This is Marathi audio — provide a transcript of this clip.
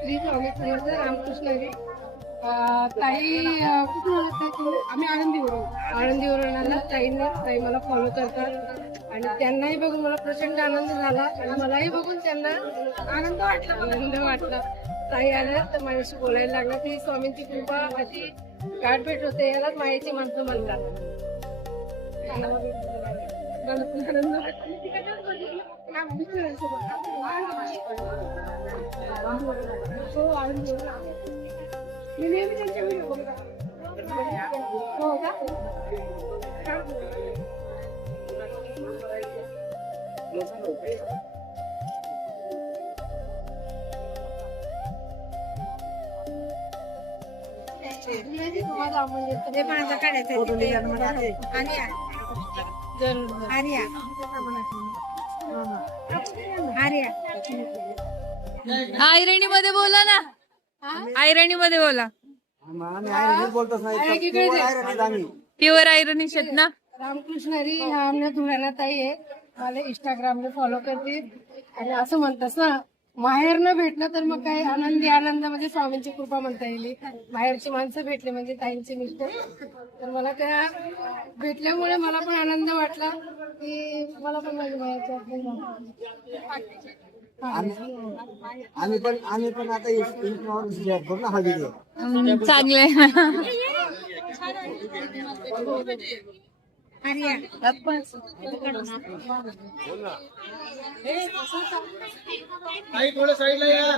श्री स्वामी समर्थ रामकृष्ण हरी. ताई कुठून आलात ताई तुम्ही? आम्ही आळंदीवरून आला. ताई मला फॉलो करतात आणि त्यांनाही बघून मला प्रचंड आनंद झाला आणि मलाही बघून त्यांना आनंद वाटला. ताई आल्या तर माझ्याशी बोलायला लागला की स्वामींची कृपा अशी गाठ भेट होते, यालाच मायेची माणसं म्हणतात. मला पण आनंद वाटला. मी नेहमी त्यांच्या व्हिडिओ बघतात. हो का? ते माझं काढायचं आयरणी मध्ये बोला ना, आयरणी मध्ये बोला. प्युअर आयरणी शेत ना. रामकृष्ण हरी. हा आमच्या धुळ्याना ताई आहे. मला इंस्टाग्रामला फॉलो करते आणि असं म्हणतात ना, माहेर न भेटलं तर मग काय आनंद म्हणजे स्वामींची कृपा म्हणता येईल. बाहेरची माणसं भेटले म्हणजे ताईंचे मिस्टर, तर मला त्या भेटल्यामुळे मला पण आनंद वाटला की मला पण माझ्या बाहेरच्या आम्ही पण आता शेअर करू ना हा व्हिडिओ. चांगले. थोडं साईडला या.